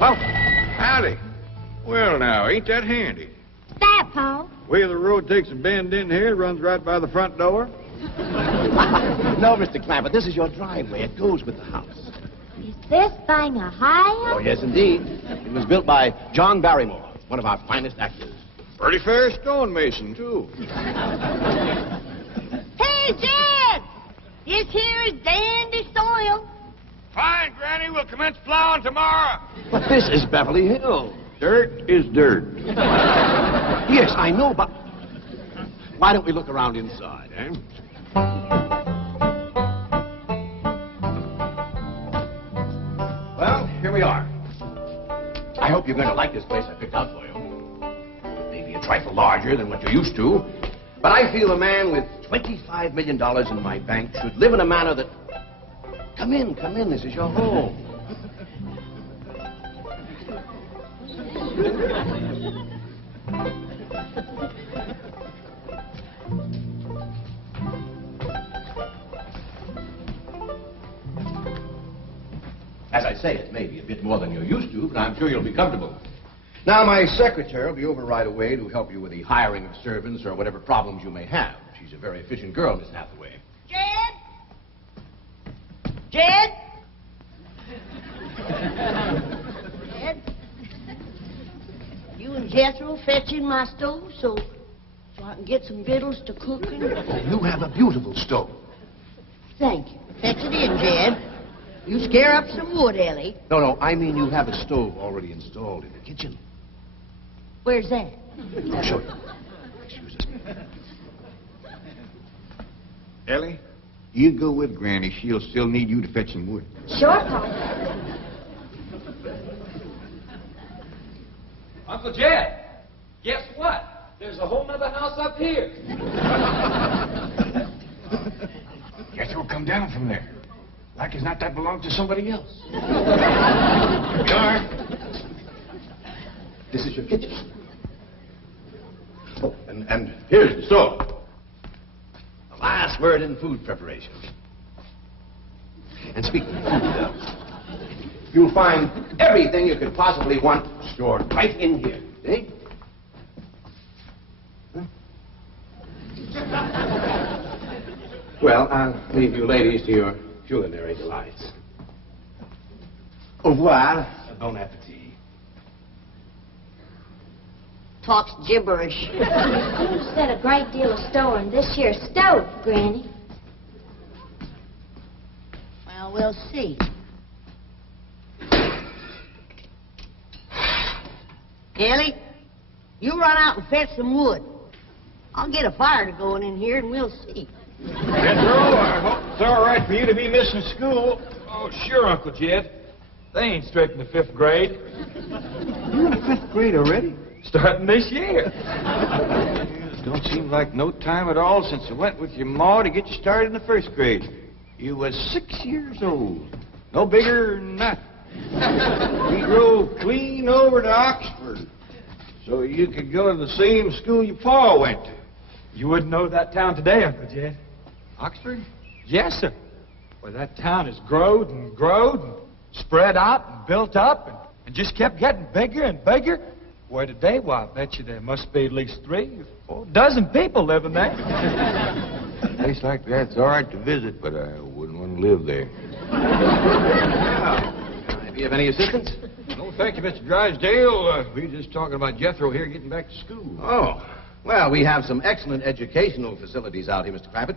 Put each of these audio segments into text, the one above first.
Well, howdy. Well, now, ain't that handy? That, Paul. Way the road takes a bend in here, runs right by the front door. No, Mr. Clampett, this is your driveway. It goes with the house. Is this thing a house? Oh, yes, indeed. It was built by John Barrymore, one of our finest actors. Pretty fair stonemason, too. Hey, Jed! This here is dandy soil. Fine, Granny. We'll commence plowing tomorrow. But this is Beverly Hills. Dirt is dirt. Yes, I know, but why don't we look around inside, eh? Well, here we are. I hope you're going to like this place I picked out for you. It may be a trifle larger than what you're used to, but I feel a man with $25 million in my bank should live in a manner that... Come in, this is your home. As I say, it may be a bit more than you're used to, but I'm sure you'll be comfortable. Now, my secretary will be over right away to help you with the hiring of servants or whatever problems you may have. She's a very efficient girl, Miss Hathaway. Jed? Jed? Jed? You and Jethro fetching my stove so I can get some victuals to cook in? You have a beautiful stove. Thank you. Fetch it in, Jed. You scare up some wood, Ellie. No, I mean you have a stove already installed in the kitchen. Where's that? I'll show you. Excuse us. Ellie, you go with Granny. She'll still need you to fetch some wood. Sure, Paul. Uncle Jed, guess what? There's a whole nother house up here. Guess we'll come down from there. Like as not that belongs to somebody else. Darn. This is your kitchen. Oh, and here's the stove. The last word in food preparation. And speaking of food, you'll find everything you could possibly want stored right in here. Eh? Huh? Well, I'll leave you ladies to your culinary delights. Au revoir. Bon appetit. Talks gibberish. You said a great deal of store in this here stove, Granny. Well, we'll see. Ellie, you run out and fetch some wood. I'll get a fire to going in here and we'll see. Jethro, I hope it's all right for you to be missing school. Oh, sure, Uncle Jed. They ain't strict in the 5th grade. You in the 5th grade already? Starting this year. It don't seem like no time at all since I went with your ma to get you started in the 1st grade. You was 6 years old. No bigger than that. We drove clean over to Oxford so you could go to the same school your pa went to. You wouldn't know that town today, Uncle Jed. Oxford? Yes, sir. Well, that town has growed and spread out and built up and just kept getting bigger and bigger. Where today, well, I bet you there must be at least 3 or 4 dozen people living there. A place like that's all right to visit, but I wouldn't want to live there. Do you have any assistance? No, thank you, Mr. Drysdale. We were just talking about Jethro here getting back to school. Oh, well, we have some excellent educational facilities out here, Mr. Clampett.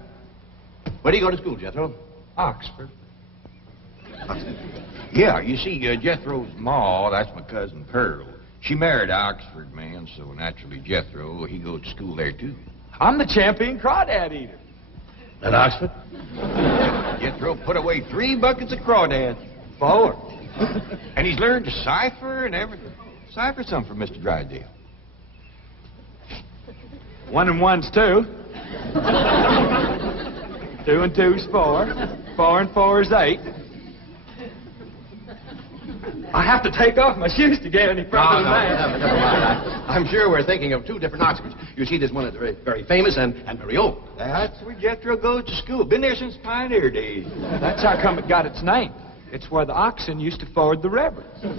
Where do you go to school, Jethro? Oxford. Yeah, you see, Jethro's ma, that's my cousin Pearl. She married an Oxford man, so naturally Jethro, he goes to school there, too. I'm the champion crawdad eater. At Oxford? Jethro put away 3 buckets of crawdads. 4. And he's learned to cipher and everything. Cipher some for Mr. Drysdale. 1 and 1's 2. 2 and 2's 4. 4 and 4's 8. I have to take off my shoes to get any further than that. Never mind. I'm sure we're thinking of 2 different Oxfords. You see, this one is very, very famous and very old. That's where Jethro goes to school. Been there since pioneer days. That's how come it got its name. It's where the oxen used to ford the river. So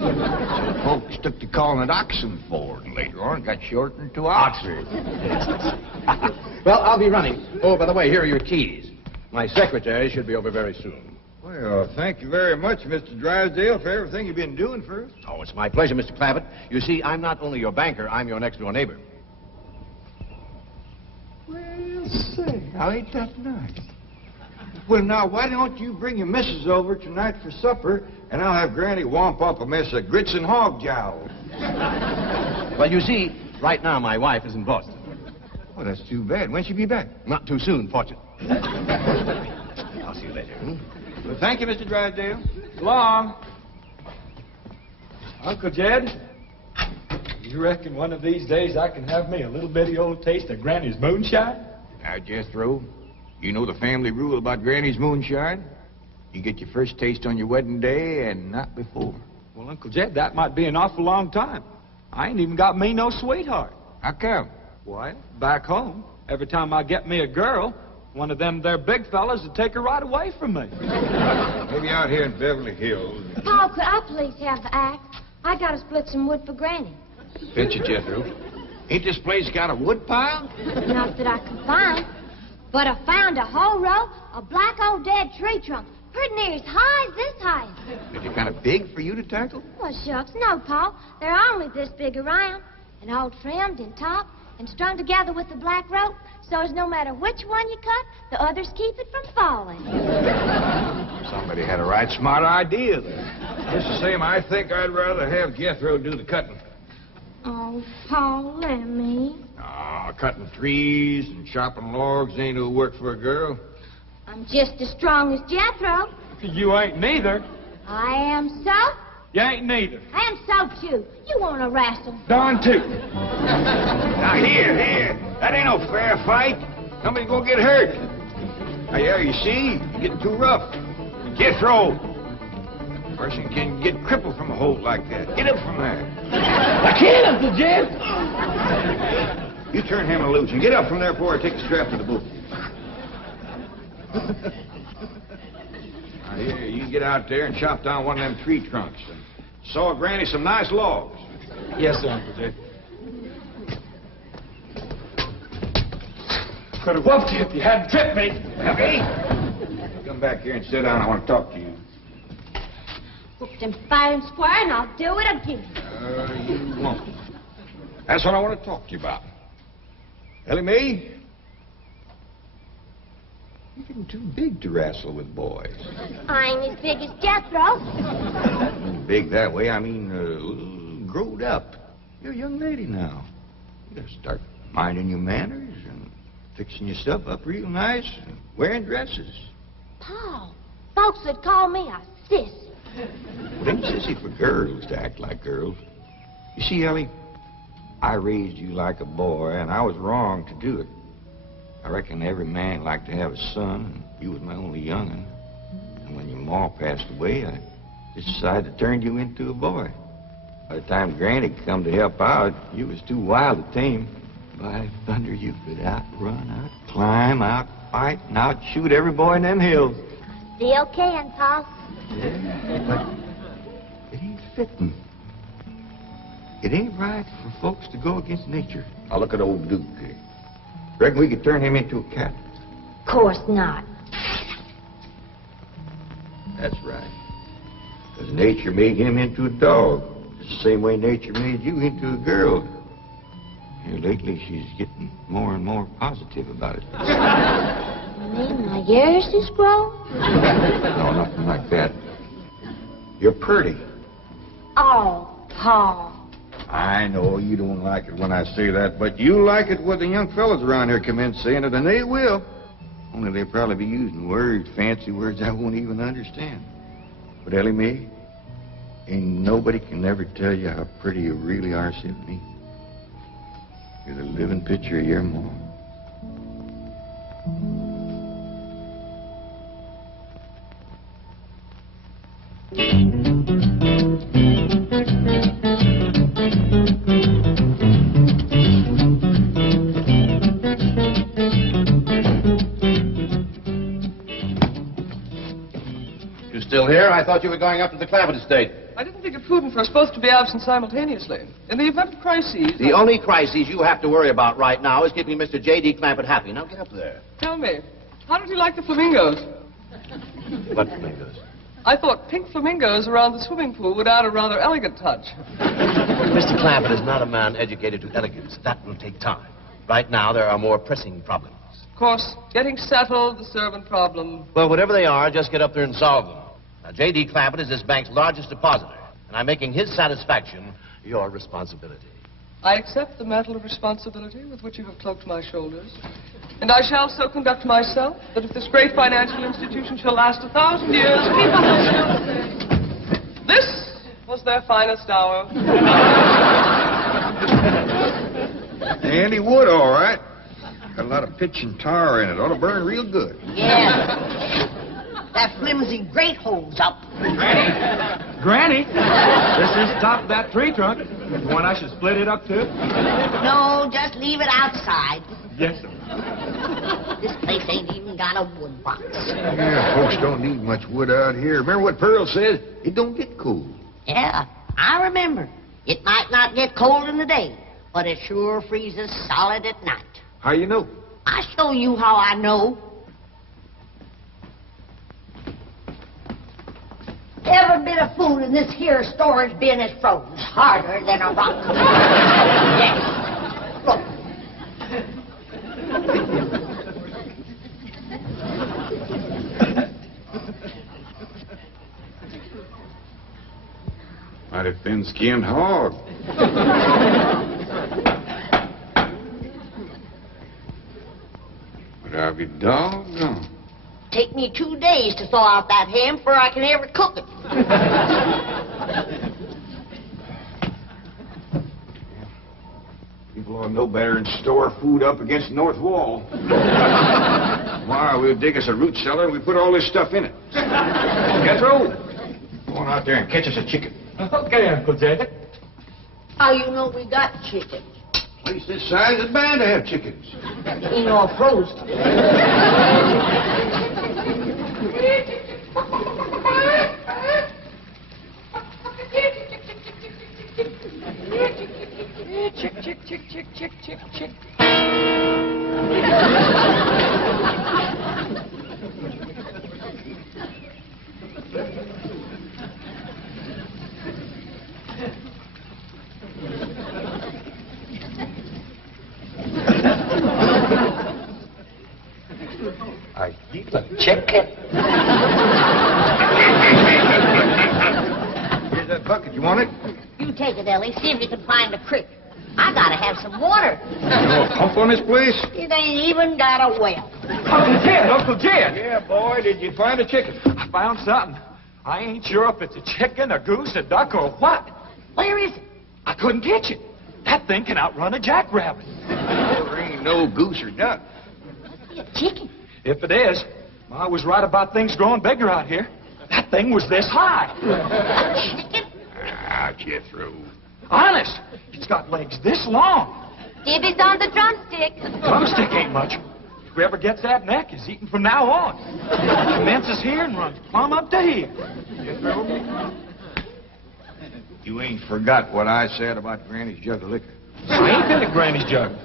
folks took to calling it Oxen Ford, and later on got shortened to Oxford. Well, I'll be running. Oh, by the way, here are your keys. My secretary should be over very soon. Well, thank you very much, Mr. Drysdale, for everything you've been doing for us. Oh, it's my pleasure, Mr. Clavitt. You see, I'm not only your banker, I'm your next-door neighbor. Well, say, now ain't that nice? Well, now, why don't you bring your missus over tonight for supper, and I'll have Granny womp up a mess of grits and hog jowl. Well, you see, right now my wife is in Boston. Well, that's too bad. When'll she be back? Not too soon, fortunately. I'll see you later. Well, thank you, Mr. Drysdale. So long. Uncle Jed, you reckon one of these days I can have me a little bitty old taste of Granny's moonshine? Now, Jethro, you know the family rule about Granny's moonshine? You get your first taste on your wedding day and not before. Well, Uncle Jed, that might be an awful long time. I ain't even got me no sweetheart. How come? Why, back home, every time I get me a girl, one of them there big fellas would take her right away from me. Maybe out here in Beverly Hills. Paul, could I please have the axe? I gotta split some wood for Granny. Betcha, Jethro. Ain't this place got a wood pile? Not that I can find, but I found a whole row of black old dead tree trunks, pretty near as high as this height. Is it kind of big for you to tackle? Well, shucks, no, Paul. They're only this big around, and all trimmed and topped and strung together with the black rope, so as no matter which one you cut, the others keep it from falling. Somebody had a right smart idea there. Just the same, I think I'd rather have Jethro do the cutting. Oh, Paul, let me. Ah, cutting trees and chopping logs ain't no work for a girl. I'm just as strong as Jethro. You ain't neither. I am so. You ain't neither. I am so, too. You want to wrestle? Darn too. Now, here. That ain't no fair fight. Somebody's gonna get hurt. Now, yeah, you see, you're getting too rough. Jethro. A person can get crippled from a hold like that. Get up from there. I can't, Uncle Jed. You turn him loose and get up from there before I take the strap to the boot. Now, here, you get out there and chop down one of them tree trunks and saw Granny some nice logs. Yes, sir, Uncle Jed. Could have whooped you if you hadn't tripped me. Okay? Come back here and sit down. I want to talk to you. Whooped him fair and square, and I'll do it again. You won't. That's what I want to talk to you about. Ellie Mae, you're getting too big to wrestle with boys. I ain't as big as Jethro. Big that way, I mean, growed up. You're a young lady now. You gotta start minding your manners and fixing yourself up real nice and wearing dresses. Paul, folks would call me a sissy. It ain't sissy for girls to act like girls. You see, Ellie, I raised you like a boy, and I was wrong to do it. I reckon every man liked to have a son, and you was my only young'un. And when your ma passed away, I just decided to turn you into a boy. By the time Granny come to help out, you was too wild to tame. By thunder, you could outrun, out-climb, out-fight, and out-shoot every boy in them hills. Still can, Paul. Yeah, but it ain't fitting. It ain't right for folks to go against nature. Now look at old Duke. Reckon we could turn him into a cat. Of course not. That's right. Because nature made him into a dog. It's the same way nature made you into a girl. Here lately, she's getting more and more positive about it. You mean my ears is grown? No, nothing like that. You're pretty. Oh, Paul. I know you don't like it when I say that, but you like it when the young fellas around here come in saying it, and they will. Only they'll probably be using words, fancy words I won't even understand. But Ellie Mae, ain't nobody can ever tell you how pretty you really are except me. You're the living picture of your mom. You still here? I thought you were going up to the Clampett estate. I didn't think it prudent for us both to be absent simultaneously. In the event of crises... The only crisis you have to worry about right now is keeping Mr. J.D. Clampett happy. Now get up there. Tell me, how did you like the flamingos? What flamingos? I thought pink flamingos around the swimming pool would add a rather elegant touch. Mr. Clampett is not a man educated to elegance. That will take time. Right now, there are more pressing problems. Of course, getting settled, the servant problem. Well, whatever they are, just get up there and solve them. Now, J.D. Clampett is this bank's largest depositor, and I'm making his satisfaction your responsibility. I accept the mantle of responsibility with which you have cloaked my shoulders. And I shall so conduct myself that if this great financial institution shall last 1,000 years, people will still say, this was their finest hour. Handy wood, all right. Got a lot of pitch and tar in it. Ought to burn real good. Yeah. That flimsy grate holds up. Granny, this is the top of that tree trunk. You want I should split it up, too? No, just leave it outside. Yes, sir. This place ain't even got a wood box. Yeah, folks don't need much wood out here. Remember what Pearl said? It don't get cold. Yeah, I remember. It might not get cold in the day, but it sure freezes solid at night. How you know? I'll show you how I know. Every bit of food in this here storage bin is frozen harder than a rock. Yes. Look. Mighty thin-skinned hog. But I'll be doggone. Take me 2 days to thaw out that ham before I can ever cook it. People ought to know better than store food up against the north wall. Tomorrow we'll dig us a root cellar and we put all this stuff in it. Jethro, go on out there and catch us a chicken. Okay, Uncle Jed. How you know we got chicken? A place this size is bound to have chickens. Ain't all frozen. Chick, chick, chick, chick, chick, chick, chick. I eat a chicken. Here's that bucket. You want it? You take it, Ellie. See if you can find a creek. I gotta have some water. You know a pump on this place? It ain't even got a well. Uncle Jed, Uncle Jed. Yeah, boy. Did you find a chicken? I found something. I ain't sure if it's a chicken, a goose, a duck, or what. Where is it? I couldn't catch it. That thing can outrun a jackrabbit. There ain't no goose or duck. Must be a chicken. If it is, Ma was right about things growing bigger out here. That thing was this high. A chicken? Ah, Jethro. Honest, it's got legs this long. Divvy's on the drumstick. Drumstick ain't much. Whoever gets that neck is eating from now on. It commences here and runs plumb up to here. You ain't forgot what I said about Granny's jug of liquor. I ain't been to Granny's jug.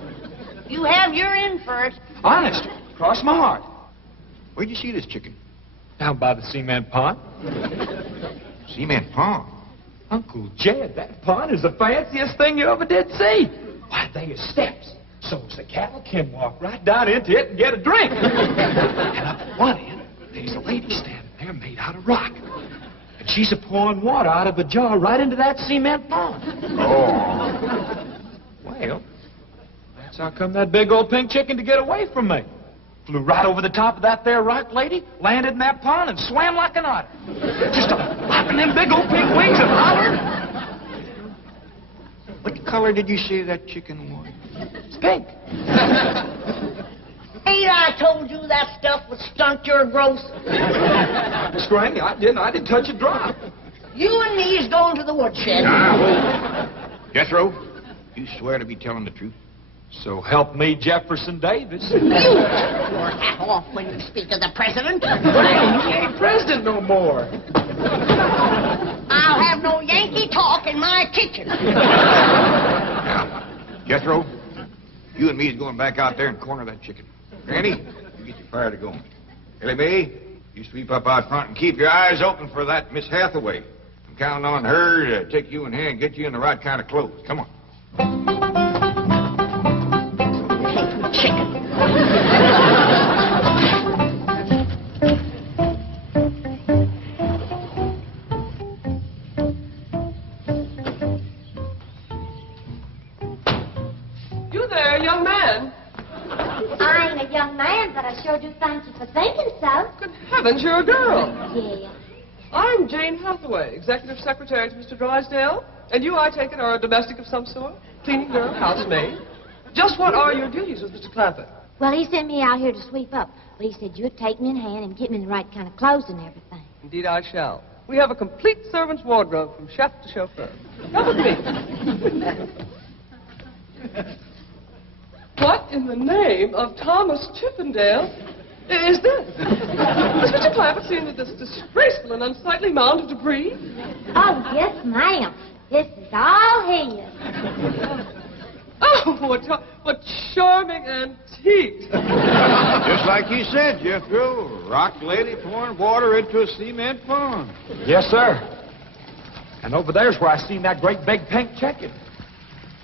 You have your in first. Honest, cross my heart. Where'd you see this chicken? Down by the cement pond. Cement pond. Uncle Jed, that pond is the fanciest thing you ever did see. Why, they are steps. So's the cattle can walk right down into it and get a drink. And up at one end, there's a lady standing there made out of rock. And she's a-pouring water out of a jar right into that cement pond. Oh. Well, that's how come that big old pink chicken to get away from me. Flew right over the top of that there rock lady, landed in that pond, and swam like an otter. Just flapping them big old pink wings and hollered. What color did you say that chicken was? It's pink. Ain't I told you that stuff would stunt your growth? Miss Granny, I didn't touch a drop. You and me is going to the woodshed. Jethro, you swear to be telling the truth? So help me, Jefferson Davis. You take your hat off when you speak of the president. He ain't president no more. I'll have no Yankee talk in my kitchen. Now, Jethro, you and me is going back out there and corner that chicken. Granny, you get your fire to going. Ellie Mae, you sweep up out front and keep your eyes open for that Miss Hathaway. I'm counting on her to take you in hand and get you in the right kind of clothes. Come on. Chicken. You there, young man? I ain't a young man, but I sure do thank you for thinking so. Good heavens, you're a girl. Yeah. I'm Jane Hathaway, executive secretary to Mr. Drysdale. And you, I take it, are a domestic of some sort? Cleaning girl, housemaid? Just what are your duties with Mr. Clampett? Well, he sent me out here to sweep up. But he said you'd take me in hand and get me in the right kind of clothes and everything. Indeed, I shall. We have a complete servant's wardrobe from chef to chauffeur. Come with me. What in the name of Thomas Chippendale is this? Has Mr. Clampett seen this disgraceful and unsightly mound of debris? Oh, yes, ma'am. This is all his. Oh, what charming antiques. Just like you said, Jethro. Rock lady pouring water into a cement pond. Yes, sir. And over there's where I seen that great big pink chicken.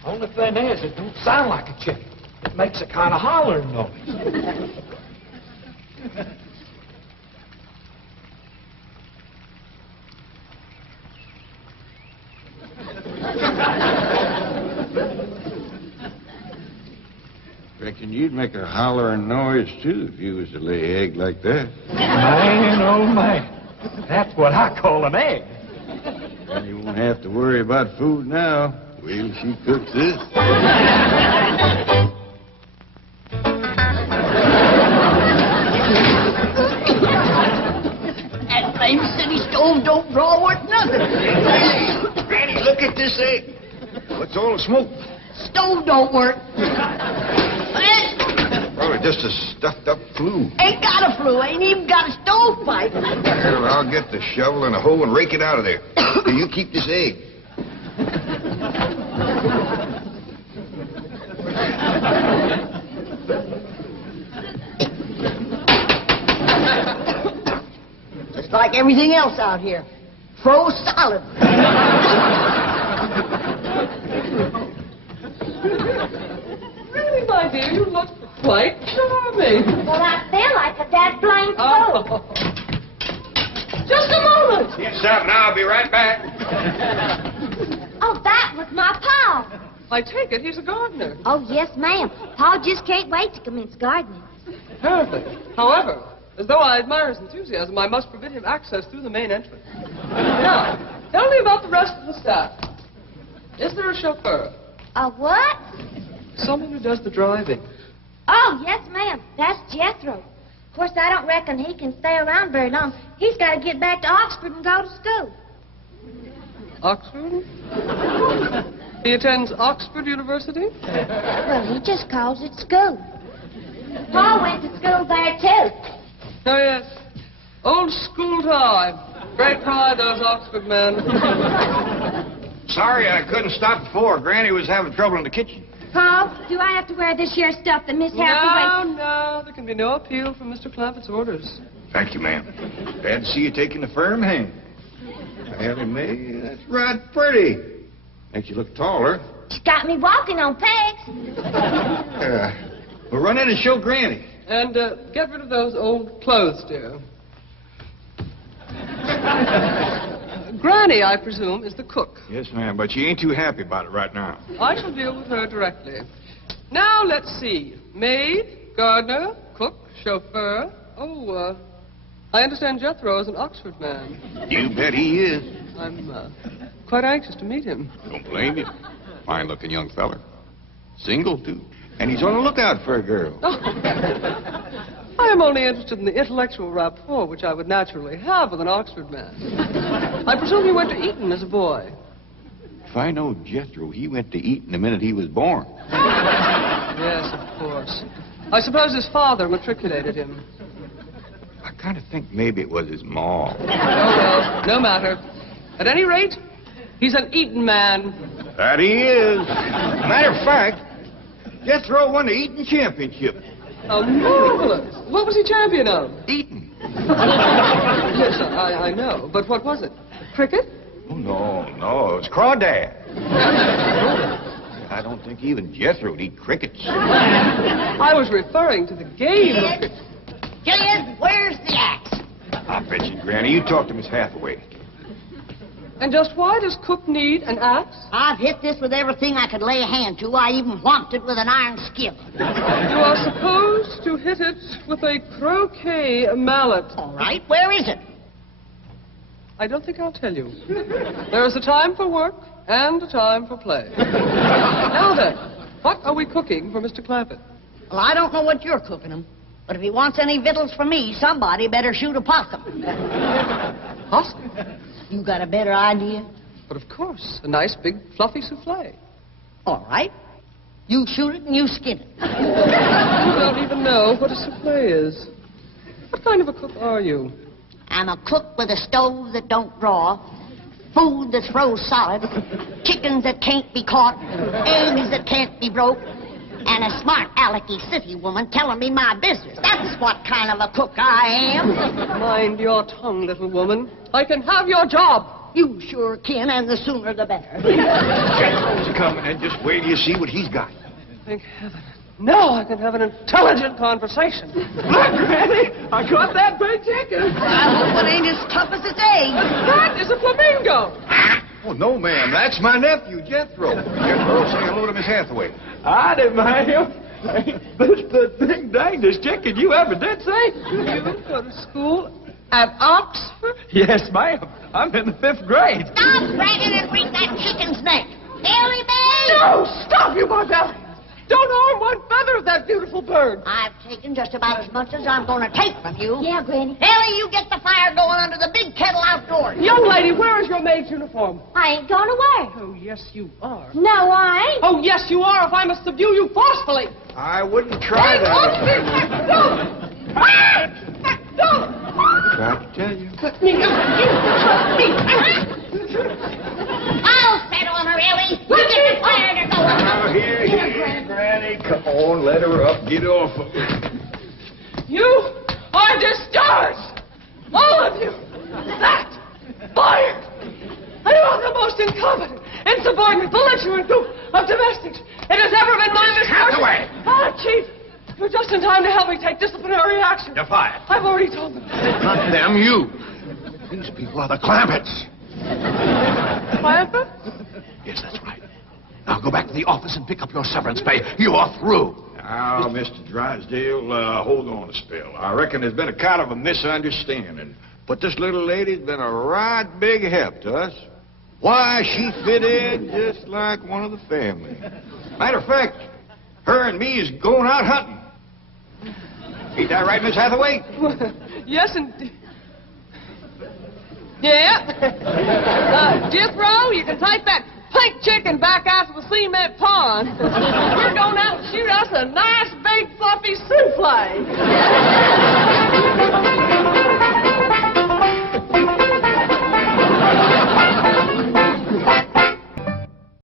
Only thing is, it don't sound like a chicken. It makes a kind of hollering noise. Reckon you'd make a hollering noise, too, if you was to lay an egg like that. Man, oh, man. That's what I call an egg. And you won't have to worry about food now. Wait till she cooks this. That flame city stove don't draw worth nothing. Granny, look at this egg. What's all the smoke? Stove don't work. Probably just a stuffed-up flue. Ain't got a flue, ain't even got a stovepipe. Well, I'll get the shovel and a hoe and rake it out of there. Here, you keep this egg. Just like everything else out here. Froze solid. Really, my dear, you look quite charming. Well, I feel like a dead blamed fool. Oh. Just a moment. Get something, I'll be right back. Oh, that was my Pa. I take it he's a gardener. Oh, yes, ma'am. Pa just can't wait to commence gardening. Perfect. However, as though I admire his enthusiasm, I must forbid him access through the main entrance. Now, tell me about the rest of the staff. Is there a chauffeur? A what? Someone who does the driving. Oh, yes, ma'am. That's Jethro. Of course, I don't reckon he can stay around very long. He's got to get back to Oxford and go to school. Oxford? He attends Oxford University? Well, he just calls it school. Pa went to school there, too. Oh, yes. Old school time. Great pride, those Oxford men. Sorry I couldn't stop before. Granny was having trouble in the kitchen. Pa, do I have to wear this here stuff that Miss Hathaway... No, there can be no appeal from Mr. Clampett's orders. Thank you, ma'am. Glad to see you taking the firm hand. Ellie Mae, that's right pretty. Makes you look taller. She's got me walking on pegs. We'll run in and show Granny. And get rid of those old clothes, dear. Granny, I presume, is the cook. Yes, ma'am, but she ain't too happy about it right now. I shall deal with her directly. Now, let's see. Maid, gardener, cook, chauffeur. Oh, I understand Jethro is an Oxford man. You bet he is. I'm quite anxious to meet him. Don't blame you. Fine-looking young feller. Single, too. And he's on the lookout for a girl. I am only interested in the intellectual rapport which I would naturally have with an Oxford man. I presume he went to Eton as a boy. If I know Jethro, he went to Eton the minute he was born. Yes, of course. I suppose his father matriculated him. I kind of think maybe it was his ma. Oh, well, no matter. At any rate, he's an eating man. That he is. Matter of fact, Jethro won the eating championship. Oh, marvelous. What was he champion of? Eating. Yes, I know. But what was it? Cricket? Oh, no, it was crawdad. I don't think even Jethro would eat crickets. I was referring to the game of Gillian, Gillian, where's the axe? I bet you, Granny, you talk to Miss Hathaway. And just why does Cook need an axe? I've hit this with everything I could lay a hand to. I even whomped it with an iron skillet. You are supposed to hit it with a croquet mallet. All right, where is it? I don't think I'll tell you. There is a time for work and a time for play. Now then, what are we cooking for Mr. Clampett? Well, I don't know what you're cooking him, but if he wants any victuals from me, somebody better shoot a possum. Possum? You got a better idea? But of course, a nice big fluffy souffle. All right. You shoot it and you skin it. You don't even know what a souffle is. What kind of a cook are you? I'm a cook with a stove that don't draw, food that throws solid, chickens that can't be caught, eggs that can't be broke, and a smart alecky city woman telling me my business. That's what kind of a cook I am. Mind your tongue, little woman. I can have your job. You sure can, and the sooner the better. Jethro's coming, and just wait till you see what he's got. Thank heaven. Now I can have an intelligent conversation. Look, Granny, I caught that big chicken. I hope it ain't as tough as its egg. That is a flamingo. Oh, no, ma'am. That's my nephew, Jethro. Jethro, say hello to Miss Hathaway. Howdy, ma'am. That's the big dangest chicken you ever did see. You go to school at Oxford? Yes, ma'am. I'm in the 5th grade. Stop bragging and wring that chicken's neck. Ellie Mae! No, stop, you Beverly. Don't harm one feather of that beautiful bird. I've taken just about as much as I'm going to take from you. Yeah, Granny. Ellie, you get the fire going under the big kettle outdoors. Young lady, where is your maid's uniform? I ain't going away. Oh, yes, you are. No, I ain't. Oh, yes, you are, if I must subdue you forcefully. I wouldn't try that. Don't! Tried to tell you. I'll set on her, Ellie. You get the fire to go. Now, here, Granny. Come on, let her up. Get off of her. You are discharged! All of you! That! Fired! I am the most incompetent, insubordinate, belligerent group of domestics it has ever been my misfortune. Hathaway! Ah, Chief! You're just in time to help me take disciplinary action. You're fired. I've already told them. Not them, you. These people are the Clampetts. Clampett? Yes, that's right. Now go back to the office and pick up your severance pay. You are through. Now, Mr. Drysdale, hold on a spell. I reckon there's been a kind of a misunderstanding. But this little lady's been a right big help to us. Why, she fit in just like one of the family. Matter of fact, her and me is going out hunting. Ain't that right, Miss Hathaway? Yes, indeed. Yeah. Jethro, you can take that pink chicken back out to the cement pond. We're going out and shoot us a nice big fluffy souffle.